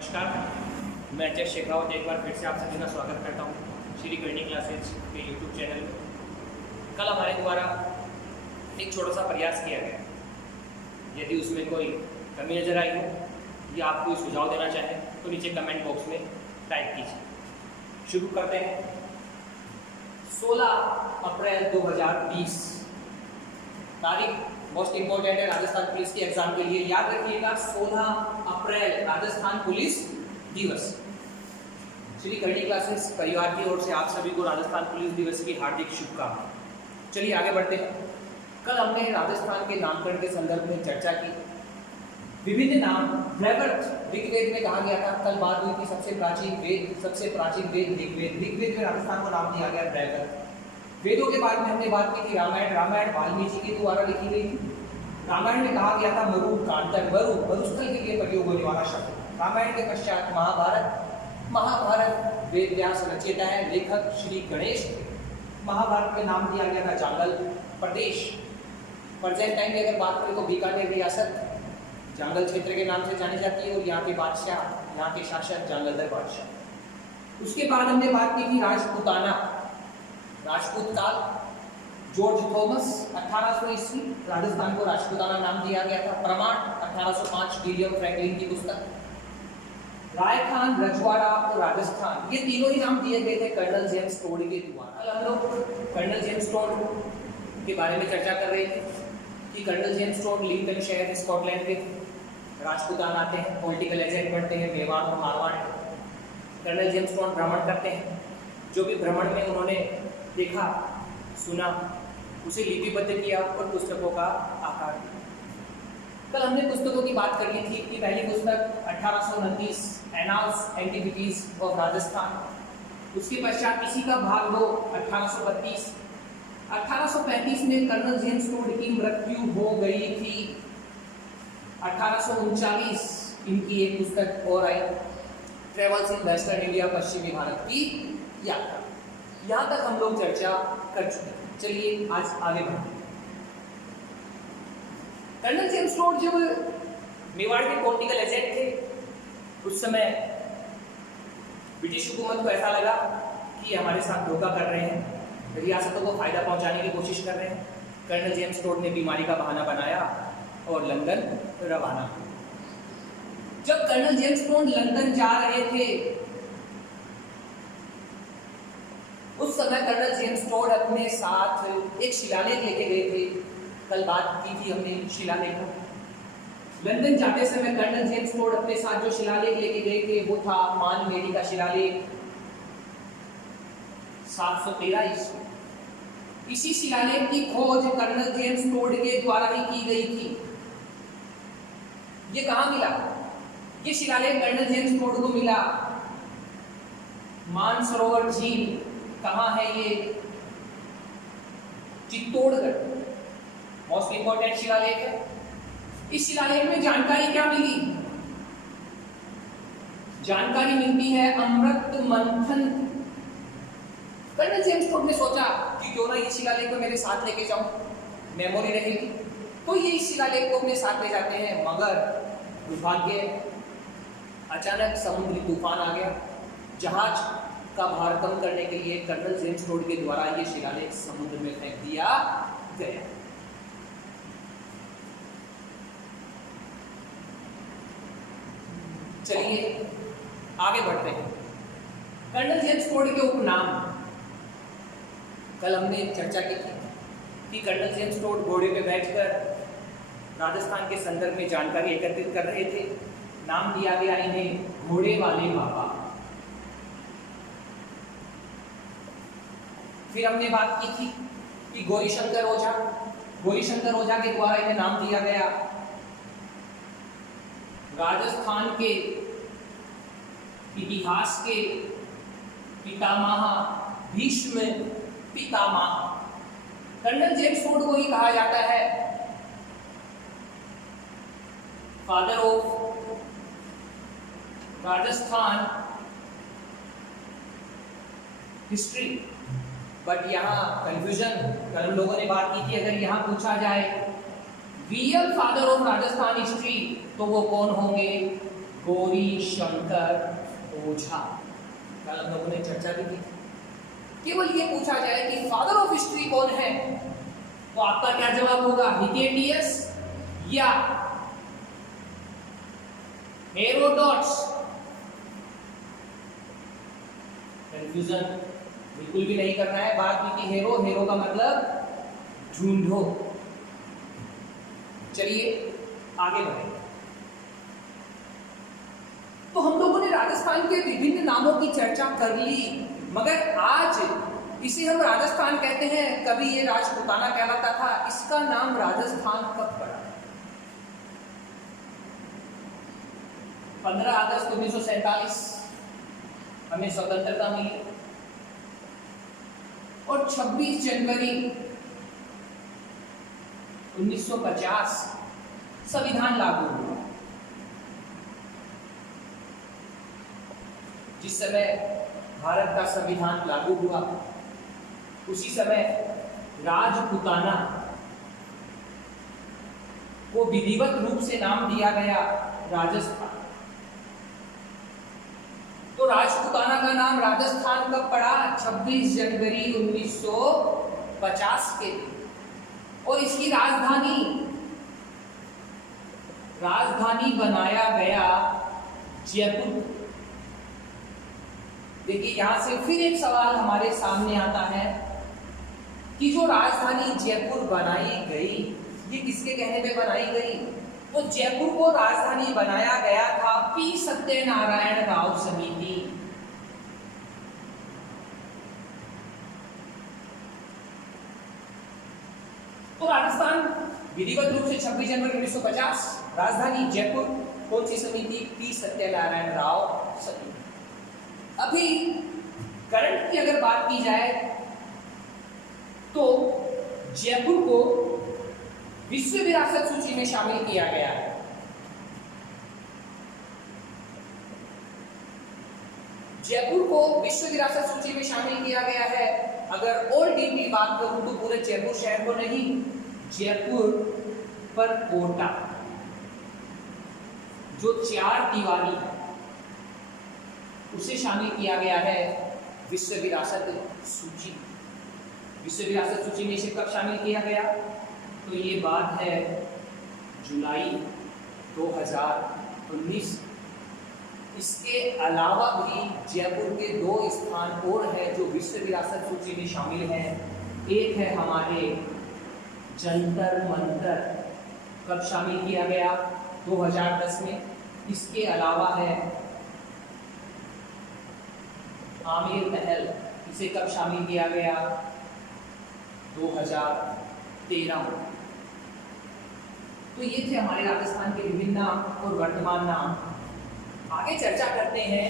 नमस्कार, मैं अजय शेखावत एक बार फिर से आप सभी का स्वागत करता हूँ श्री करनी क्लासेज के यूट्यूब चैनल में। कल हमारे द्वारा एक छोटा सा प्रयास किया गया, यदि उसमें कोई कमी नज़र आई हो या आप कोई सुझाव देना चाहें तो नीचे कमेंट बॉक्स में टाइप कीजिए। शुरू करते हैं। 16 अप्रैल 2020 तारीख मोस्ट इंपॉर्टेंट है राजस्थान पुलिस की एग्जाम के लिए, याद रखिएगा 16 अप्रैल राजस्थान पुलिस दिवस। श्री करनी क्लासेस परिवार की ओर से आप सभी को राजस्थान पुलिस दिवस की हार्दिक शुभकामनाएं। चलिए आगे बढ़ते हैं। कल हमने राजस्थान के नामकरण के संदर्भ में चर्चा की। विभिन्न नाम ब्रैवर्थ ऋग्वेद में कहा गया था, कल बात हुई थी सबसे प्राचीन वेद ऋग्वेद। ऋग्वेद में राजस्थान को नाम दिया गया ब्रैवर्थ। वेदों के बाद में हमने बात की थी रामायण वाल्मीकि के द्वारा लिखी गई थी। रामायण में कहा गया था मरुस्थल के लिए प्रयोग होने वाला शब्द। रामायण के पश्चात महाभारत वेद व्यास रचयिता है, लेखक श्री गणेश। महाभारत के नाम दिया गया था जांगल प्रदेश। प्रेजेंट टाइम की अगर बात करें तो बीकानेर रियासत जांगल क्षेत्र के नाम से जानी जाती है और यहाँ के बादशाह, यहाँ के शासक जांगलधर बादशाह। उसके बाद हमने बात की थी राजपूत काल। जॉर्ज थॉमस 1800 ईस्वी राजस्थान को राजपूताना नाम दिया गया था। प्रमाण 1805 विलियम फ्रैंकलिन की पुस्तक। रायखान, रजवाड़ा और राजस्थान, ये तीनों ही नाम दिए गए थे कर्नल जेम्स टोड के द्वारा। कल हम लोग कर्नल जेम्स टोड के बारे में चर्चा कर रहे थे कि कर्नल जेम्स टोड लिंकन शहर स्कॉटलैंड के राजपूताना आते हैं, पॉलिटिकल एजेंट बनते हैं मेवाड़ और मारवाड़। कर्नल जेम्स टोड भ्रमण करते हैं। जो भी भ्रमण में उन्होंने देखा सुना उसे लिपिबद्ध किया और पुस्तकों का आकार दिया। कल हमने पुस्तकों की बात कर ली थी कि पहली पुस्तक 1829 एनाल्स एंटिक्विटीज ऑफ राजस्थान। उसके पश्चात इसी का भाग 2 1832। 1835 में कर्नल जेम्स टोड की मृत्यु हो गई थी। 1839 इनकी एक पुस्तक और आई, ट्रेवल्स इन वेस्टर्न इंडिया, पश्चिमी भारत की यात्रा। यहां तक हम लोग चर्चा कर चुके हैं। चलिए आज आगे बढ़ते हैं। कर्नल जेम्स टोड जब मेवाड़ के पॉलिटिकल एजेंट थे, उस समय ब्रिटिश हुकूमत को ऐसा लगा कि हमारे साथ धोखा कर रहे हैं, रियासतों को फायदा पहुंचाने की कोशिश कर रहे हैं। कर्नल जेम्स टोड ने बीमारी का बहाना बनाया और लंदन रवाना हुए। जब कर्नल जेम्स टोड लंदन जा रहे थे उस समय कर्नल जेम्स टोड अपने साथ एक शिलालेख लेके गए थे। कल बात की थी हमने शिलालेख। लंदन जाते समय कर्नल जेम्स टोड अपने साथ जो शिलालेख लेके गए थे वो था मान मेरी का शिलालेख 713 ईस्वी। इसी शिलालेख की खोज कर्नल जेम्स टोड के द्वारा ही की गई थी। ये कहाँ मिला? ये शिलालेख कर्नल जेम्स टोड को मिला मानसरोवर झील। कहाँ है ये? चित्तौड़गढ़। मोस्ट इंपॉर्टेंट शिलालेख है। इस शिलालेख में जानकारी क्या मिली? जानकारी मिलती है अमृत मंथन। कर्नल जेम्स टोड ने सोचा कि क्यों ना ये शिलालेख को मेरे साथ लेके जाऊं, मेमोरी रहेगी। तो ये इस शिलालेख को अपने साथ ले जाते हैं, मगर दुर्भाग्य अचानक समुद्री तूफान आ गया। जहाज का भार कम करने के लिए कर्नल जेम्स टोड के द्वारा ये शिलालेख समुद्र में फेंक दिया गया। चलिए आगे बढ़ते हैं। कर्नल जेम्स टोड के उपनाम कल हमने चर्चा की थी कि कर्नल जेम्स टोड घोड़े पे बैठकर राजस्थान के संदर्भ में जानकारी एकत्रित कर रहे थे। नाम दिया गया इन्हें घोड़े वाले बाबा। फिर हमने बात की थी कि गौरीशंकर ओझा के द्वारा इन्हें नाम दिया गया राजस्थान के इतिहास के पितामह, Bhishma Pitamah. Colonel James Tod को ही कहा जाता है father of Rajasthan history. But यहाँ कंफ्यूजन, कल हम लोगों ने बात की थी, अगर यहाँ पूछा जाए real father of Rajasthan history तो वो कौन होंगे? गौरी शंकर ओझा। कल हम लोगों ने चर्चा भी की। केवल ये पूछा जाए कि फादर ऑफ हिस्ट्री कौन है, तो आपका क्या जवाब होगा, हिकेटियस या हेरोडोटस? कंफ्यूजन बिल्कुल भी नहीं करना है। बात की थी हेरो, हेरो का मतलब ढूंढो। चलिए आगे बढ़े। तो हम लोगों ने राजस्थान के विभिन्न नामों की चर्चा कर ली, मगर आज इसे हम राजस्थान कहते हैं। कभी ये राजपूताना कहलाता था। इसका नाम राजस्थान कब पड़ा? 15 अगस्त 1947 हमें स्वतंत्रता मिली और 26 जनवरी 1950 संविधान लागू हुआ। जिस समय भारत का संविधान लागू हुआ उसी समय राजपूताना को विधिवत रूप से नाम दिया गया राजस्थान। तो राजपूताना का नाम राजस्थान कब पड़ा? 26 जनवरी 1950 के दिन। और इसकी राजधानी बनाया गया जयपुर। देखिए यहां से फिर एक सवाल हमारे सामने आता है कि जो राजधानी जयपुर बनाई गई, ये किसके कहने पे बनाई गई? तो जयपुर को राजधानी बनाया गया था पी सत्यनारायण राव समिति। तो राजस्थान विधिवत रूप से 26 जनवरी 1950, राजधानी जयपुर, कौन सी समिति? पी सत्यनारायण राव समिति। अभी करंट की अगर बात की जाए तो जयपुर को विश्व विरासत सूची में शामिल किया गया है। जयपुर को विश्व विरासत सूची में शामिल किया गया है। अगर और डीपली बात करूं तो पूरे जयपुर शहर को नहीं, जयपुर पर कोटा जो 4 दीवारी है उसे शामिल किया गया है विश्व विरासत सूची। विश्व विरासत सूची में इसे कब शामिल किया गया? तो ये बात है जुलाई 2019। इसके अलावा भी जयपुर के 2 स्थान और हैं जो विश्व विरासत सूची में शामिल हैं। एक है हमारे जंतर मंतर, कब शामिल किया गया? 2010 में। इसके अलावा है आमेर महल, इसे कब शामिल किया गया? 2013 में। तो ये थे हमारे राजस्थान के विभिन्न नाम और वर्तमान नाम। आगे चर्चा करते हैं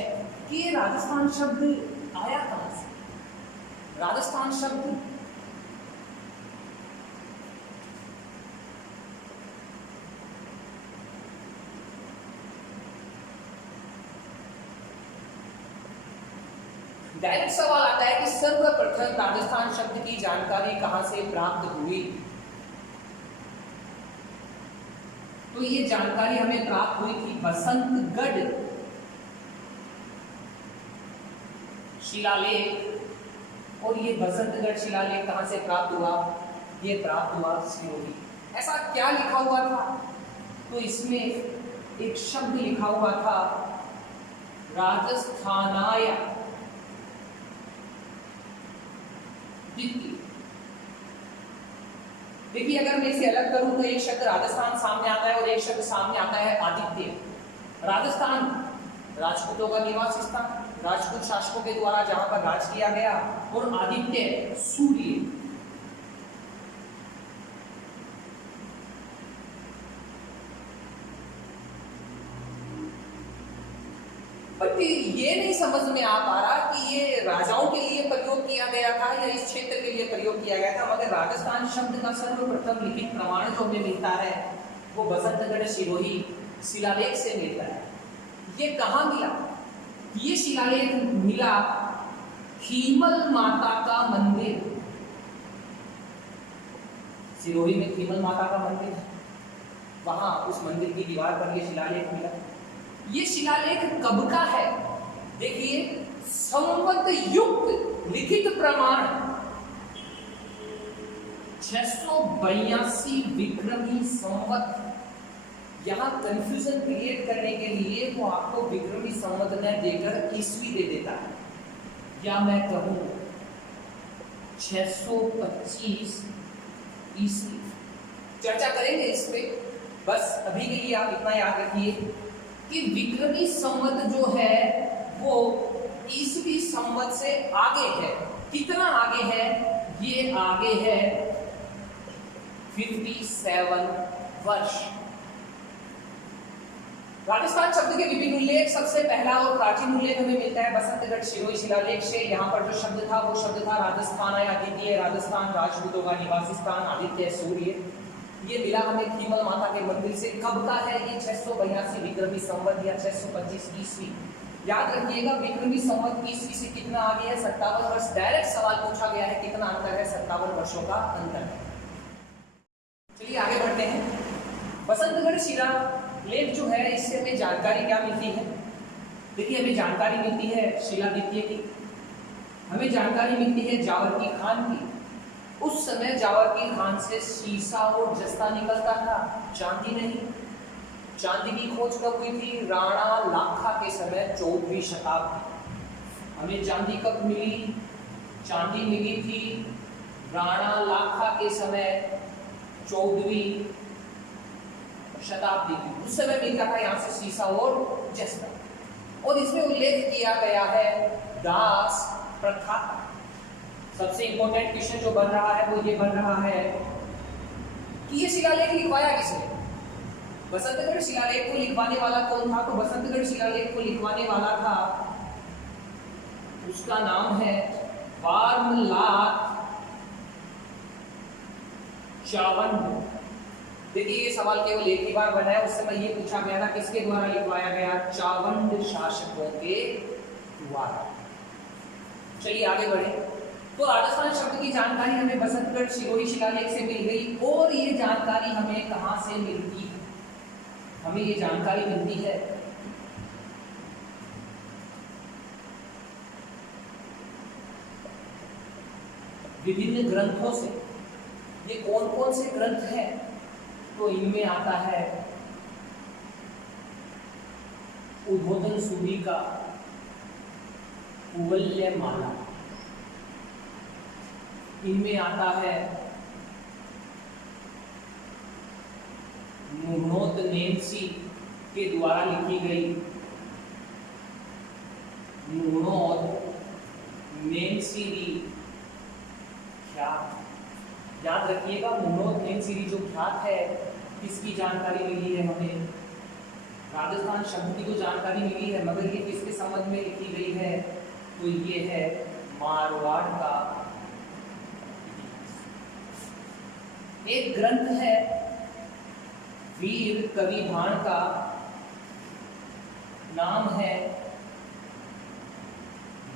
कि ये राजस्थान शब्द आया कहां से। राजस्थान शब्द डायरेक्ट सवाल आता है कि सर्वप्रथम राजस्थान शब्द की जानकारी कहां से प्राप्त हुई? तो ये जानकारी हमें प्राप्त हुई थी बसंतगढ़ शिलालेख। और ये बसंतगढ़ शिलालेख कहां से प्राप्त हुआ? ये प्राप्त हुआ सिरोही। ऐसा क्या लिखा हुआ था? तो इसमें एक शब्द लिखा हुआ था राजस्थानाय। देखिए अगर मैं इसे अलग करूं तो एक शब्द राजस्थान सामने आता है और एक शब्द सामने आता है आदित्य। राजस्थान राजपूतों का निवास स्थान, राजपूत शासकों के द्वारा जहां पर राज किया गया, और आदित्य सूर्य। बट ये नहीं समझ में आ पा रहा कि ये राजाओं के लिए प्रयोग किया गया था या इस क्षेत्र के लिए प्रयोग किया गया था। मगर राजस्थान शब्द का सर्वप्रथम लिखित प्रमाण जो हमें मिलता है वो बसंतगढ़ सिरोही शिलालेख से मिलता है। ये कहाँ मिला? ये शिलालेख मिला खीमल माता का मंदिर। सिरोही में खीमल माता का मंदिर है, वहां उस मंदिर की दीवार पर ये शिलालेख मिला। ये शिलालेख कब का है? देखिए, संवत युक्त लिखित प्रमाण 682 विक्रमी संवत। यहां कंफ्यूजन क्रिएट करने के लिए वो आपको विक्रमी संवत में देकर ईस्वी दे देता है, या मैं कहूं 625 ईस्वी। चर्चा करेंगे इस पे, बस अभी के लिए आप इतना याद रखिए कि विक्रमी संवत जो है वो ईस्वी संवत से आगे है। कितना आगे है? ये आगे है 57 वर्ष। राजस्थान शब्द के विभिन्न उल्लेख, सबसे पहला और प्राचीन उल्लेख हमें मिलता है बसंतगढ़ शिरोई शिलालेख से। यहाँ पर जो शब्द था वो शब्द था राजस्थान या आदित्य, राजस्थान राजपूतों का निवासी स्थान, आदित्य सूर्य। ये मिला हमें थीमल माता के मंदिर से। कब का है ये? 682 विक्रमी संवत या 625 ईस्वी। याद रखिएगा, विक्रमी संवत ईस्वी से कितना आगे है? 57 वर्ष। डायरेक्ट सवाल पूछा गया है, कितना अंतर है? 57 वर्षों का अंतर है। चलिए आगे बढ़ते हैं। बसंतगढ़ शिलालेख जो है, इससे हमें जानकारी क्या मिलती है? देखिए, हमें जानकारी मिलती है शिलादित्य की, हमें जानकारी मिलती है जावर की खान की। उस समय जावर की खान से शीशा और जस्ता निकलता था, चांदी नहीं। चांदी की खोज कब हुई थी? राणा लाखा के समय, 14वीं शताब्दी। हमें चांदी कब मिली? चांदी मिली थी राणा लाखा के समय, 14वीं शताब्दी की। उस समय मिलता था यहाँ से शीशा और जस्ता। और इसमें उल्लेख किया गया है दास प्रथा। सबसे इंपॉर्टेंट क्वेश्चन जो बन रहा है वो ये बन रहा है कि ये शिलालेख लिखवाया किसने? बसंतगढ़ शिलालेख को लिखवाने वाला कौन था? तो बसंतगढ़ शिलालेख को लिखवाने वाला था, उसका नाम है वार्मलाल चावंड। देखिए, ये सवाल केवल एक ही बार बना है। उस समय ये पूछा गया था किसके द्वारा लिखवाया गया? चावंड शासकों के द्वारा। चलिए आगे बढ़े। तो राजस्थान शब्द की जानकारी हमें बसंतगढ़ शिरोई शिलालेख से मिल गई। और ये जानकारी हमें कहां से मिलती है? हमें ये जानकारी मिलती है विभिन्न ग्रंथों से। ये कौन कौन से ग्रंथ हैं? तो इनमें आता है उद्बोधन सूरी का कुवलयमाला, इनमें आता है मृणोतनेन्सी के द्वारा लिखी गई मृणोतनेन्सीरी ख्यात। याद रखिएगा, मृणोतनेन्सीरी जो ख्यात है, किसकी जानकारी मिली है हमें? राजस्थान शब्द की तो जानकारी मिली है, मगर ये किसके संबंध में लिखी गई है? तो ये है मारवाड़ का। एक ग्रंथ है वीर कवि भाण का, नाम है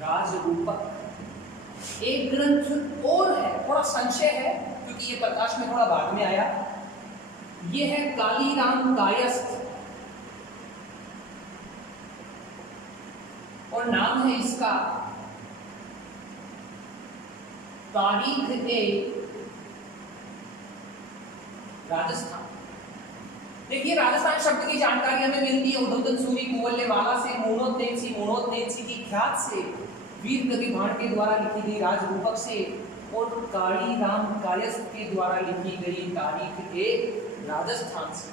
राजरूपक। एक ग्रंथ और है, थोड़ा संशय है क्योंकि ये प्रकाश में थोड़ा बाद में आया। ये है कालीराम कायस्थ और नाम है इसका तारीख ए राजस्थान। देखिए, राजस्थान शब्द की जानकारी हमें मिलती है उद्बोधन सूरी कुवलयमाला से, मृणोतनेन्सी की ख्यात से, वीर कवि भाण के द्वारा लिखी गई राजरूपक से, और कालीराम कायस्थ के द्वारा लिखी गई तारीख ए राजस्थान से।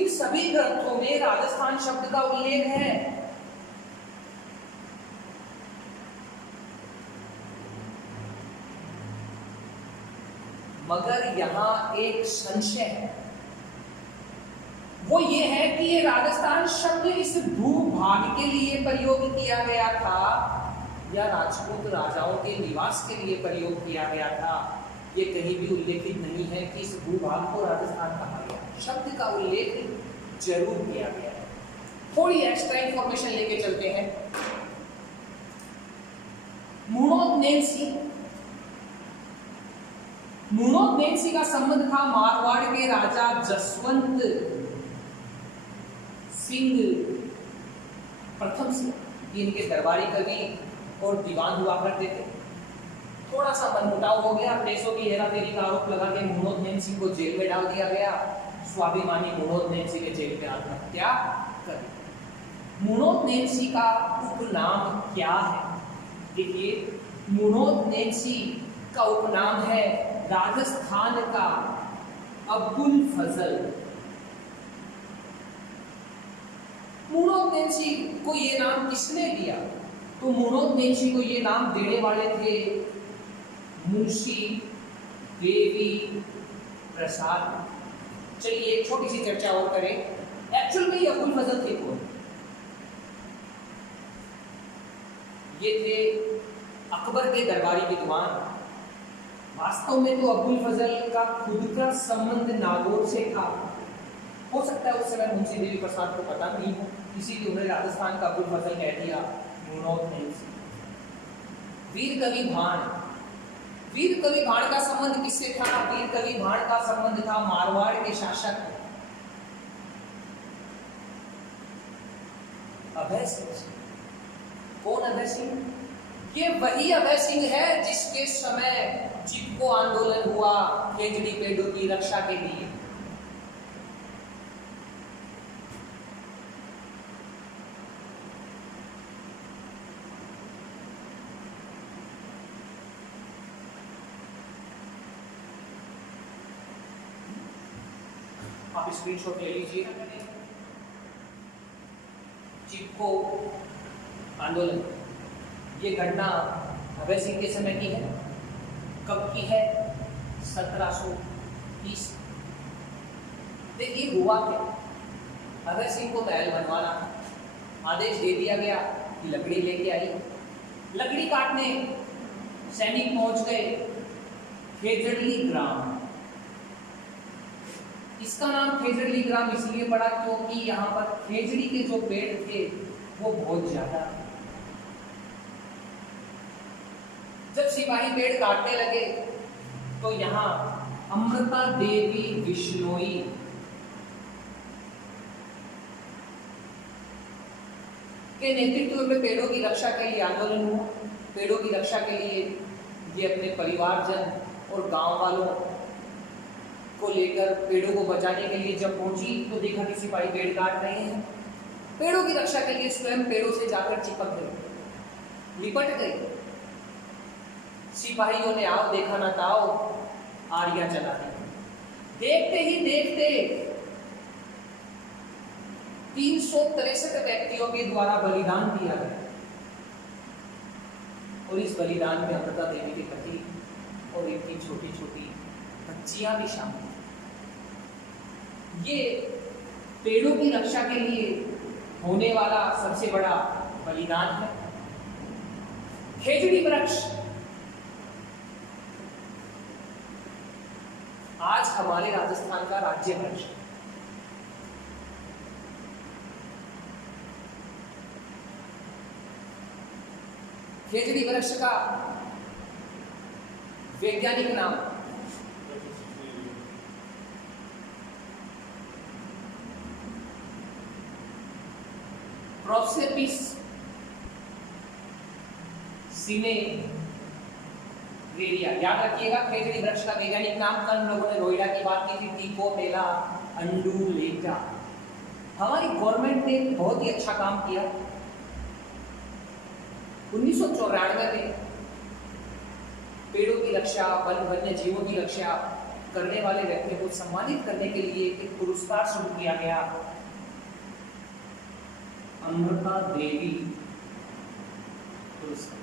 इन सभी ग्रंथों में राजस्थान शब्द का उल्लेख है। मगर यहां एक संशय है, वो ये है कि ये राजस्थान शब्द इस भूभाग के लिए प्रयोग किया गया था या राजपूत राजाओं के निवास के लिए प्रयोग किया गया था। ये कहीं भी उल्लेखित नहीं है कि इस भूभाग को राजस्थान कहा गया। शब्द का उल्लेख जरूर किया गया है। थोड़ी एक्स्ट्रा इंफॉर्मेशन लेके चलते हैं। मृणोतनेन्सी का संबंध था मारवाड़ के राजा जसवंत सिंह प्रथम से ये इनके दरबारी कवि और दीवान हुआ करते थे। थोड़ा सा मनमुटाव हो गया, पैसों की हेराफेरी का आरोप लगा के मुनोद सिंह को जेल में डाल दिया गया। स्वाभिमानी मुनोद सिंह ने जेल में आत्महत्या कर दी। मुनोद सिंह का उपनाम क्या है? देखिए, मुनोद सिंह का उपनाम है राजस्थान का अब्दुल फजल। मुनोद सिंह को ये नाम किसने दिया? तो मुनोद सिंह को ये नाम देने वाले थे मुंशी देवी प्रसाद। चलिए एक छोटी सी चर्चा और करें। एक्चुअल में ये अब्दुल फजल थे कौन? ये थे अकबर के दरबारी विद्वान। वास्तव में तो अब्दुल फजल का खुद का संबंध नागौर से था। हो सकता है उस समय मुंशी देवी प्रसाद को पता नहीं हो, इसीलिए उन्हें राजस्थान का अब्दुल फजल कह दिया। मुनोद सिंह। वीर कवि भाण। वीर कवि भाण का संबंध किससे था? वीर कवि भाण का संबंध था मारवाड़ के शासक अभय सिंह। कौन अभय सिंह? ये वही अभय सिंह है जिसके समय चिपको आंदोलन हुआ खेजड़ी पेड़ों की रक्षा के लिए। आप स्क्रीनशॉट ले लीजिए। चिपको आंदोलन, ये घटना अभय सिंह के समय की है। कब की है? 1730। देखिए हुआ क्या, अभय सिंह को महल बनवाना था। आदेश दे दिया गया कि लकड़ी लेके आई। लकड़ी काटने सैनिक पहुंच गए खेजड़ली ग्राम। इसका नाम खेजड़ली ग्राम इसलिए पड़ा क्योंकि यहाँ पर खेजड़ी के जो पेड़ थे वो बहुत ज्यादा। जब सिपाही पेड़ काटने लगे तो यहाँ अमृता देवी बिश्नोई के नेतृत्व में पेड़ों की रक्षा के लिए आंदोलन हुआ। पेड़ों की रक्षा के लिए ये अपने परिवारजन और गांव वालों को लेकर पेड़ों को बचाने के लिए जब पहुंची तो देखा कि सिपाही पेड़ काट रहे हैं। पेड़ों की रक्षा के लिए स्वयं पेड़ों से जाकर चिपक गए, लिपट गए। सिपाहियों ने आओ देखा ना ताओ, आरियां चला दी। देखते ही देखते 363 व्यक्तियों के द्वारा बलिदान दिया गया और इस बलिदान में अमृता देवी के पति और इनकी छोटी छोटी बच्चियां भी शामिल। ये पेड़ों की रक्षा के लिए होने वाला सबसे बड़ा बलिदान है। खेजड़ी वृक्ष आज हमारे राजस्थान का राज्य वृक्ष है। खेजड़ी वृक्ष का वैज्ञानिक नाम प्रोसेपिस सिनेरेरिया। याद रखिएगा, खेजड़ी वृक्ष का वैज्ञानिक नाम। कल लोगों ने नोएडा की बात की थी, टिकोमेला अंडुलेटा। हमारी गवर्नमेंट ने बहुत ही अच्छा काम किया। 1994 में पेड़ों की रक्षा, वन्य जीवों की रक्षा करने वाले व्यक्तियों को सम्मानित करने के लिए एक पुरस्कार शुरू किया गया, अमृता देवी पुरस्कार।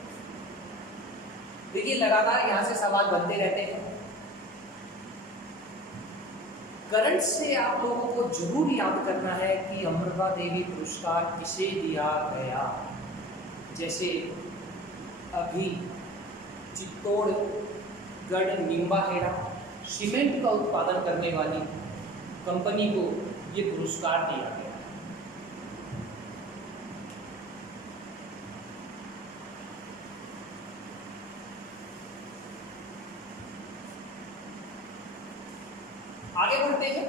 देखिए लगातार यहां से सवाल बनते रहते हैं। करंट से आप लोगों को जरूर याद करना है कि अमृता देवी पुरस्कार किसे दिया गया। जैसे अभी चित्तौड़गढ़ निम्बाहेड़ा सीमेंट का उत्पादन करने वाली कंपनी को ये पुरस्कार दिया गया। आगे बढ़ते हैं।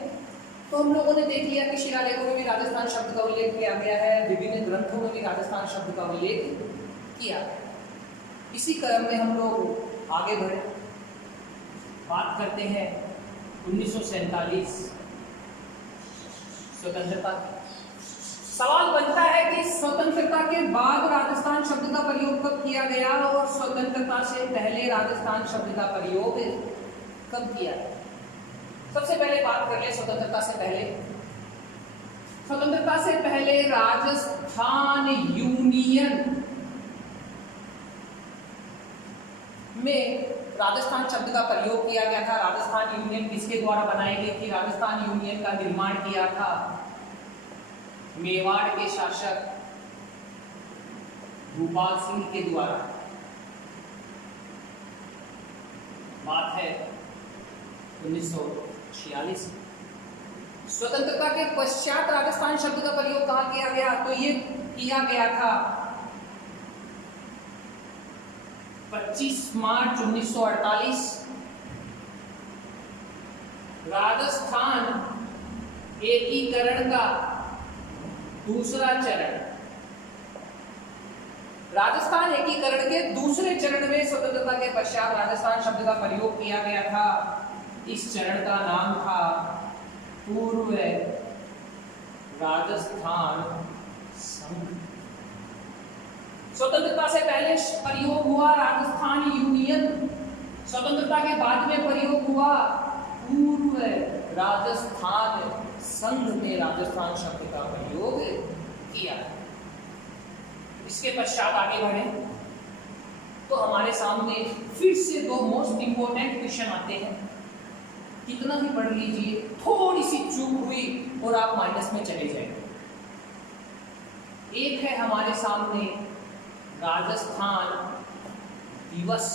तो हम लोगों ने देख लिया कि शिलालेखों में भी राजस्थान शब्द का उल्लेख किया गया है, विभिन्न ग्रंथों में भी राजस्थान शब्द का उल्लेख किया। इसी क्रम में हम लोग आगे बढ़े, बात करते हैं 1947 स्वतंत्रता। सवाल बनता है कि स्वतंत्रता के बाद राजस्थान शब्द का प्रयोग कब किया गया और स्वतंत्रता से पहले राजस्थान शब्द का प्रयोग कब किया गया। सबसे पहले बात कर ले स्वतंत्रता से पहले। स्वतंत्रता से पहले राजस्थान यूनियन में राजस्थान शब्द का प्रयोग किया गया था। राजस्थान यूनियन किसके द्वारा बनाई गई थी? राजस्थान यूनियन का निर्माण किया था मेवाड़ के शासक भूपाल सिंह के द्वारा। बात है 1946। स्वतंत्रता के पश्चात राजस्थान शब्द का प्रयोग कहाँ किया गया? तो ये किया गया था 25 मार्च 1948। राजस्थान एकीकरण का दूसरा चरण। राजस्थान एकीकरण के दूसरे चरण में स्वतंत्रता के पश्चात राजस्थान शब्द का प्रयोग किया गया था। इस चरण का नाम था पूर्व राजस्थान संघ। स्वतंत्रता से पहले प्रयोग हुआ राजस्थान यूनियन, स्वतंत्रता के बाद में प्रयोग हुआ पूर्व राजस्थान संघ में राजस्थान शब्द का प्रयोग किया। इसके पश्चात आगे बढ़े तो हमारे सामने फिर से दो मोस्ट इंपोर्टेंट क्वेश्चन आते हैं। कितना भी पढ़ लीजिए, थोड़ी सी चूक हुई और आप माइनस में चले जाएंगे। एक है हमारे सामने राजस्थान दिवस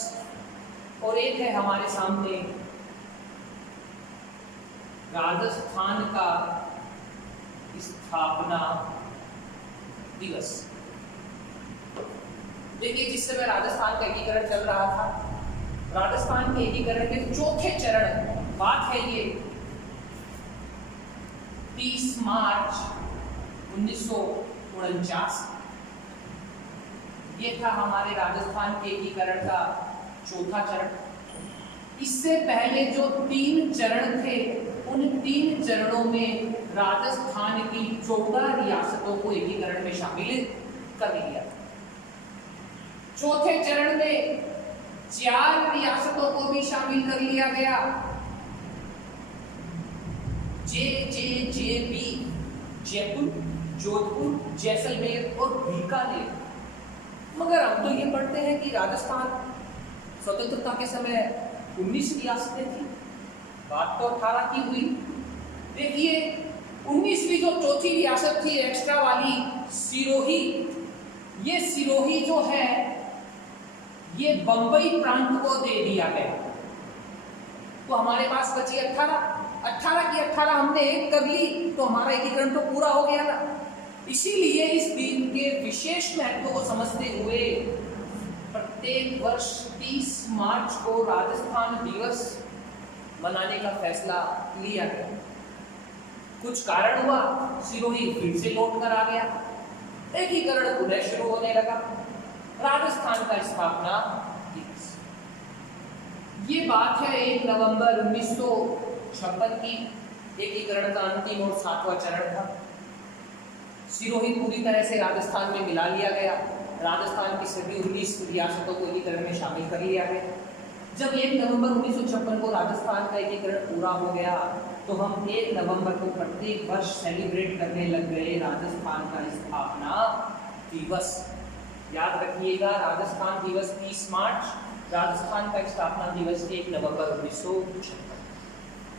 और एक है हमारे सामने राजस्थान का स्थापना दिवस। देखिए, जिस समय राजस्थान का एकीकरण चल रहा था, राजस्थान के एकीकरण के चौथे चरण, बात है ये 30 मार्च 1949। ये था हमारे राजस्थान के एकीकरण का चौथा चरण। इससे पहले जो 3 चरण थे, उन 3 चरणों में राजस्थान की 14 रियासतों को एकीकरण में शामिल कर लिया। चौथे चरण में 4 रियासतों को भी शामिल कर लिया गया, JJJB, जयपुर, जोधपुर, जैसलमेर और बीकानेर। मगर हम तो ये पढ़ते हैं कि राजस्थान स्वतंत्रता के समय 19 रियासतें थी, बात तो 18 की हुई। देखिए, 19वीं जो चौथी रियासत थी एक्स्ट्रा वाली, सिरोही, ये सिरोही जो है ये बंबई प्रांत को दे दिया गया। तो हमारे पास बची 18 की 18 हमने एक कर ली तो हमारा एकीकरण तो पूरा हो गया ना। इसीलिए इस दिन के विशेष महत्व को समझते हुए प्रत्येक वर्ष 30 मार्च को राजस्थान दिवस मनाने का फैसला लिया गया। कुछ कारण हुआ, सिरोही फिर से लौट कर आ गया, एकीकरण पुनः शुरू होने लगा, राजस्थान का स्थापना दिवस। ये बात है 1 नवंबर 1956 की। एकीकरण का अंतिम और 7वां चरण था। सिरोही पूरी तरह से राजस्थान में मिला लिया गया। राजस्थान की सभी 19 रियासतों को एकीकरण में शामिल कर लिया गया। जब 1 नवंबर 1956 को राजस्थान का एकीकरण पूरा हो गया तो हम 1 नवंबर को प्रत्येक वर्ष सेलिब्रेट करने लग गए राजस्थान का स्थापना दिवस। याद रखिएगा, राजस्थान दिवस 30 मार्च, राजस्थान का स्थापना दिवस 1 नवंबर 1956।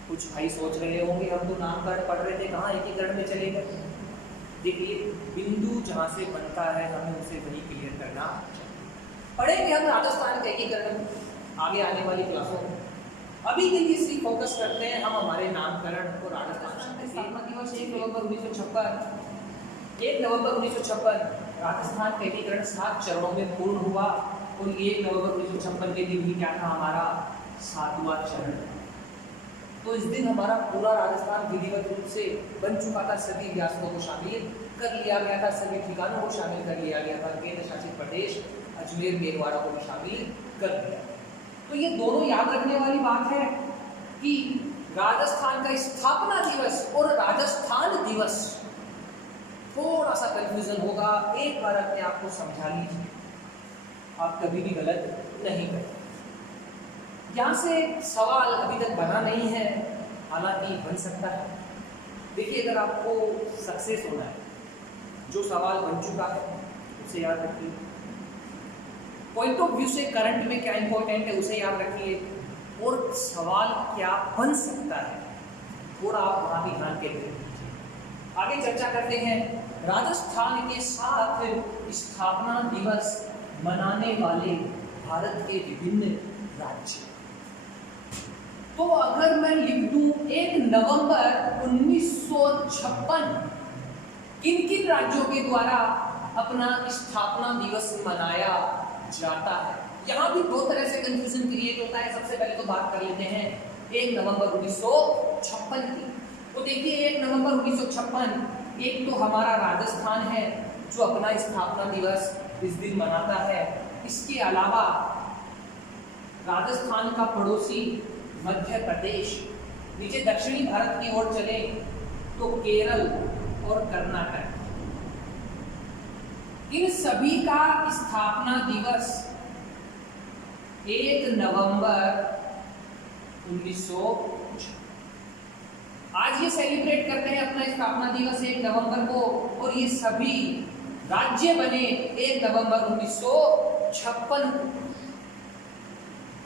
कुछ भाई सोच रहे होंगे हम तो नामकरण पढ़ रहे थे, कहाँ एकीकरण में चले गए। देखिए, बिंदु जहाँ से बनता है हमें उसे वही क्लियर करना पड़ेंगे। हम राजस्थान के एकीकरण आगे आने वाली क्लासों में, अभी के लिए सिर्फ फोकस करते हैं हम हमारे नामकरण को। राजस्थान का स्थापना दिवस 1 नवंबर 1956। 1 नवंबर 1956 राजस्थान का एकीकरण 7 चरणों में पूर्ण हुआ और 1 नवंबर 1956 के दिन ही क्या था, हमारा 7वां चरण। तो इस दिन हमारा पूरा राजस्थान विधिवत रूप से बन चुका था। सभी रियासतों को शामिल कर लिया गया था, सभी ठिकानों को शामिल कर लिया गया था, केंद्र शासित प्रदेश अजमेर मेरवाड़ा को भी शामिल कर दिया। तो ये दोनों याद रखने वाली बात है कि राजस्थान का स्थापना दिवस और राजस्थान दिवस थोड़ा सा कंफ्यूजन होगा। एक बार अपने आप को समझा लीजिए, आप कभी भी गलत नहीं करें। यहाँ से सवाल अभी तक बना नहीं है, हालांकि बन सकता है। देखिए, अगर आपको सक्सेस होना है, जो सवाल बन चुका है उसे याद रखिए। पॉइंट ऑफ व्यू से करंट में क्या इंपॉर्टेंट है उसे याद रखिए, और सवाल क्या बन सकता है थोड़ा आप वहाँ भी ध्यान केंद्रित कीजिए। आगे चर्चा करते हैं राजस्थान के साथ स्थापना दिवस मनाने वाले भारत के विभिन्न राज्य। तो अगर मैं लिख दूं 1 नवंबर 1956 किन किन राज्यों के द्वारा अपना स्थापना दिवस मनाया जाता है, यहां भी दो तरह से कंफ्यूजन क्रिएट होता है। सबसे पहले तो बात कर लेते हैं 1 नवंबर 1956 की। तो देखिए 1 नवंबर 1956 एक तो हमारा राजस्थान है जो अपना स्थापना दिवस इस दिन मनाता है। इसके अलावा राजस्थान का पड़ोसी मध्य प्रदेश, नीचे दक्षिणी भारत की ओर चले तो केरल और कर्नाटक, इन सभी का स्थापना दिवस 1 नवंबर 1956। आज ये सेलिब्रेट करते हैं अपना स्थापना दिवस 1 नवंबर को, और ये सभी राज्य बने 1 नवंबर 1956 को।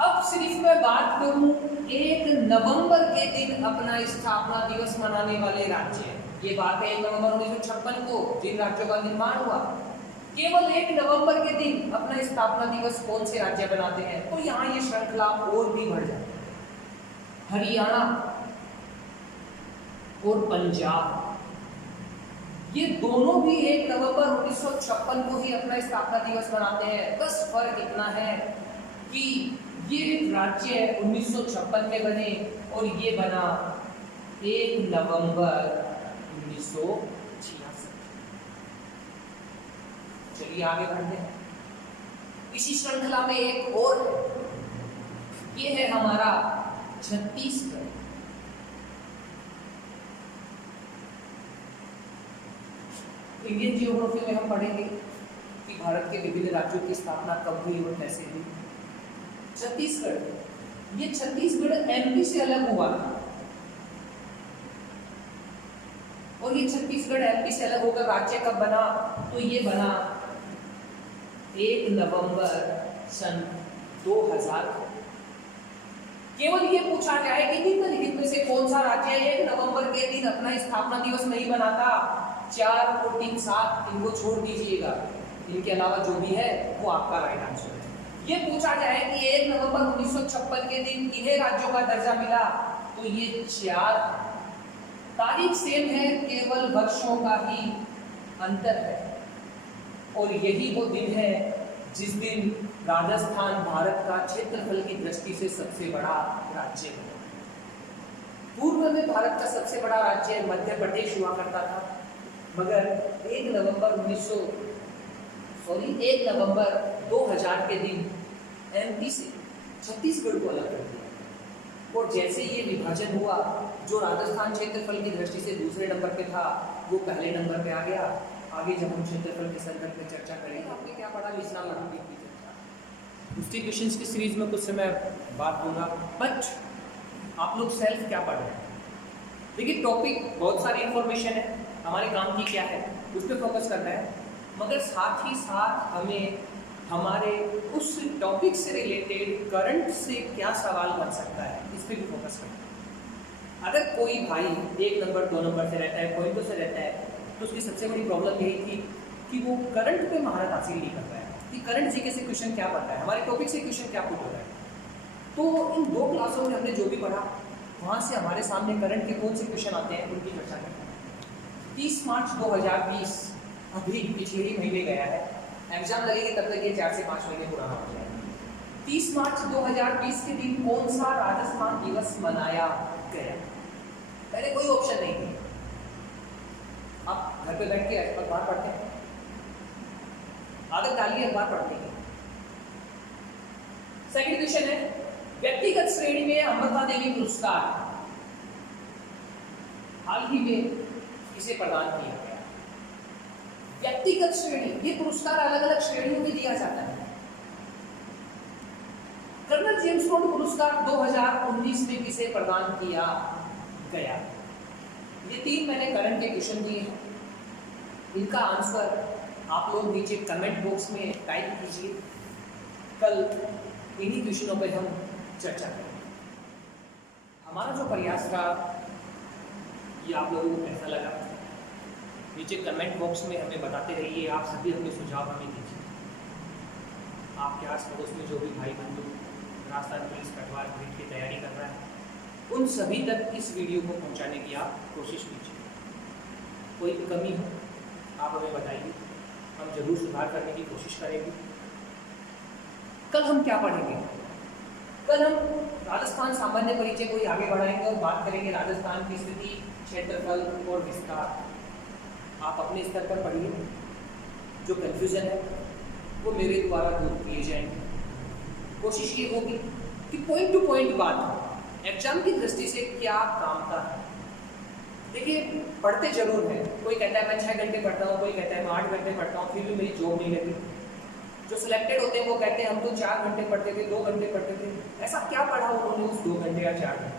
अब सिर्फ मैं बात करूं 1 नवंबर के दिन अपना स्थापना दिवस मनाने वाले राज्य, ये बात है 1 नवंबर 1956 को जिन राज्यों का निर्माण हुआ। केवल 1 नवंबर के दिन अपना स्थापना दिवस कौन से राज्य बनाते हैं, तो यहाँ ये श्रृंखला और भी बढ़ जाती है। हरियाणा और पंजाब, ये दोनों भी 1 नवंबर 1956 को ही अपना स्थापना दिवस मनाते हैं। बस फर्क इतना है कि ये राज्य 1956 में बने और ये बना 1 नवंबर 1966। चलिए आगे बढ़ते हैं। इसी श्रृंखला में एक और, ये है हमारा छत्तीसगढ़। इंडियन जियोग्राफी में हम पढ़ेंगे कि भारत के विभिन्न राज्यों की स्थापना कब हुई और कैसे हुई। छत्तीसगढ़, ये छत्तीसगढ़ एमपी से अलग हुआ था, और ये छत्तीसगढ़ एमपी से अलग होकर राज्य कब बना, तो ये बना 1 नवंबर सन 2000 को। केवल ये पूछा जाए कि निम्नलिखित में से कौन सा राज्य 1 नवंबर के दिन अपना स्थापना दिवस नहीं मनाता। 4 और 3 7 इनको छोड़ दीजिएगा, इनके अलावा जो भी है वो आपका राइट आंसर है। ये पूछा जाए कि 1 नवंबर 1956 के दिन किन्हें राज्यों का दर्जा मिला, तो ये 4 तारीख सेम है, केवल वर्षों का ही अंतर है। और यही वो दिन है जिस दिन राजस्थान भारत का क्षेत्रफल की दृष्टि से सबसे बड़ा राज्य है। पूर्व में भारत का सबसे बड़ा राज्य मध्य प्रदेश हुआ करता था, मगर 1 नवंबर 2000 के दिन एमपी से छत्तीसगढ़ को अलग कर दिया। और जैसे ये विभाजन हुआ, जो राजस्थान क्षेत्रफल की दृष्टि से दूसरे नंबर पे था वो पहले नंबर पे आ गया। आगे जब हम क्षेत्रफल के संदर्भ में चर्चा करेंगे, आपने क्या पढ़ा लिखना मराठी की चर्चा, उसके क्वेश्चंस की सीरीज में कुछ समय बात दूंगा। बट आप लोग सेल्फ क्या पढ़ रहे हैं? देखिए, टॉपिक बहुत सारी इंफॉर्मेशन है, हमारे काम की क्या है उस पर फोकस करना है, मगर साथ ही साथ हमें हमारे उस टॉपिक से रिलेटेड करंट से क्या सवाल बन सकता है इस पर भी फोकस करना है। अगर कोई भाई 1 नंबर 2 नंबर से रहता है, पॉइंटों से रहता है, तो उसकी सबसे बड़ी प्रॉब्लम यही थी कि वो करंट पे महारत हासिल नहीं कर पाया कि करंट जीके से क्वेश्चन क्या पढ़ता है, हमारे टॉपिक से क्वेश्चन क्या पुट हो रहा है। तो इन 2 क्लासों में हमने जो भी पढ़ा, वहाँ से हमारे सामने करंट के कौन से क्वेश्चन आते हैं उनकी चर्चा करते हैं। 30 मार्च 2020 अभी पिछले ही महीने गया है, एग्जाम लगेगी तब तक ये 4 से 5 महीने पुराना हो जाएगा। 30 मार्च 2020 के दिन कौन सा राजस्थान दिवस मनाया गया। पहले कोई ऑप्शन नहीं थी। आप घर पे बैठ के अखबार पढ़ते हैं, आदत डालिए अखबार पढ़ते हैं। सेकंड क्वेश्चन है, व्यक्तिगत श्रेणी में अमृता देवी पुरस्कार हाल ही में किसे प्रदान किया गया? व्यक्तिगत श्रेणी, ये पुरस्कार अलग अलग श्रेणियों में दिया जाता है। कर्नल जेम्स बॉन्ड पुरस्कार 2019 में किसे प्रदान किया गया? ये 3 मैंने करंट के क्वेश्चन दिए हैं। इनका आंसर आप लोग नीचे कमेंट बॉक्स में टाइप कीजिए। कल इन्हीं क्वेश्चनों पे हम चर्चा करेंगे। हमारा जो प्रयास रहा, ये आप लोगों को कैसा लगा, नीचे कमेंट बॉक्स में हमें बताते रहिए। आप सभी अपने सुझाव हमें दीजिए। आपके आस पड़ोस में जो भी भाई बंधु राजस्थान पुलिस कटवार ग्रेड की तैयारी कर रहा है, उन सभी तक इस वीडियो को पहुंचाने की आप कोशिश कीजिए। कोई भी कमी हो आप हमें बताइए, हम जरूर सुधार करने की कोशिश करेंगे। कल हम क्या पढ़ेंगे? कल हम राजस्थान सामान्य परिचय को ही आगे बढ़ाएंगे और बात करेंगे राजस्थान की स्थिति, क्षेत्रफल और विस्तार। आप अपने स्तर पर पढ़िए, जो कन्फ्यूजन है वो मेरे द्वारा दूर किए जाएंगे। कोशिश ये होगी कि पॉइंट टू पॉइंट बात हो, एग्जाम की दृष्टि से क्या काम का है। देखिए, पढ़ते जरूर हैं। कोई कहता है मैं 6 घंटे पढ़ता हूँ, कोई कहता है मैं 8 घंटे पढ़ता हूँ, फिर भी मेरी जॉब नहीं लगी। जो सिलेक्टेड होते हैं वो कहते हैं हम तो 4 घंटे पढ़ते थे, 2 घंटे पढ़ते थे। ऐसा क्या पढ़ा उन्होंने उस 2 घंटे या 4 घंटे?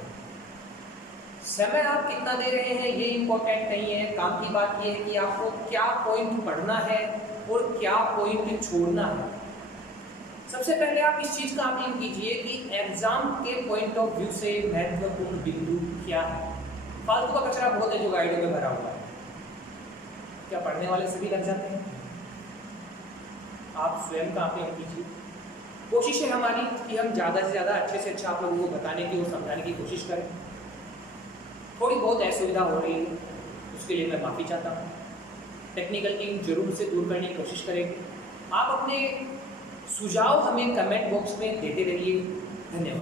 समय आप कितना दे रहे हैं ये इम्पोर्टेंट नहीं है। काम की बात ये है कि आपको क्या पॉइंट पढ़ना है और क्या पॉइंट छोड़ना है। सबसे पहले आप इस चीज का आकलन कीजिए कि एग्जाम के पॉइंट ऑफ व्यू से महत्वपूर्ण बिंदु क्या है। फालतू का कचरा बहुत है जो गाइडों में भरा हुआ है, क्या पढ़ने वाले सभी लग जाते हैं? आप स्वयं का आकलन कीजिए। कोशिश है हमारी कि हम ज़्यादा से ज़्यादा अच्छे से अच्छा आप लोगों को बताने की और समझाने की कोशिश करें। थोड़ी बहुत असुविधा हो रही है, उसके लिए मैं माफ़ी चाहता हूँ। टेक्निकल टीम जरूर उसे दूर करने की कोशिश करेगी। आप अपने सुझाव हमें कमेंट बॉक्स में देते रहिए। धन्यवाद।